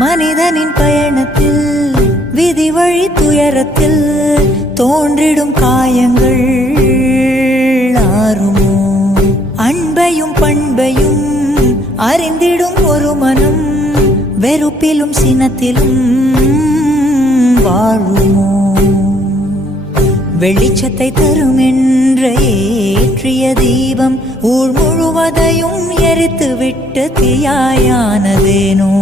மனிதனின் பயணத்தில் விதி வழி துயரத்தில் தோன்றிடும் காயங்கள் ஆறுமோ? அன்பையும் பண்பையும் அறிந்திடும் ஒரு மனம் வெறுப்பிலும் சினத்திலும் வாழுமோ? வெளிச்சத்தை தரும் என்ற ஏற்றிய தீபம் ஊர் முழுவதையும் எரித்து விட்டு தீயாயானதேனோ?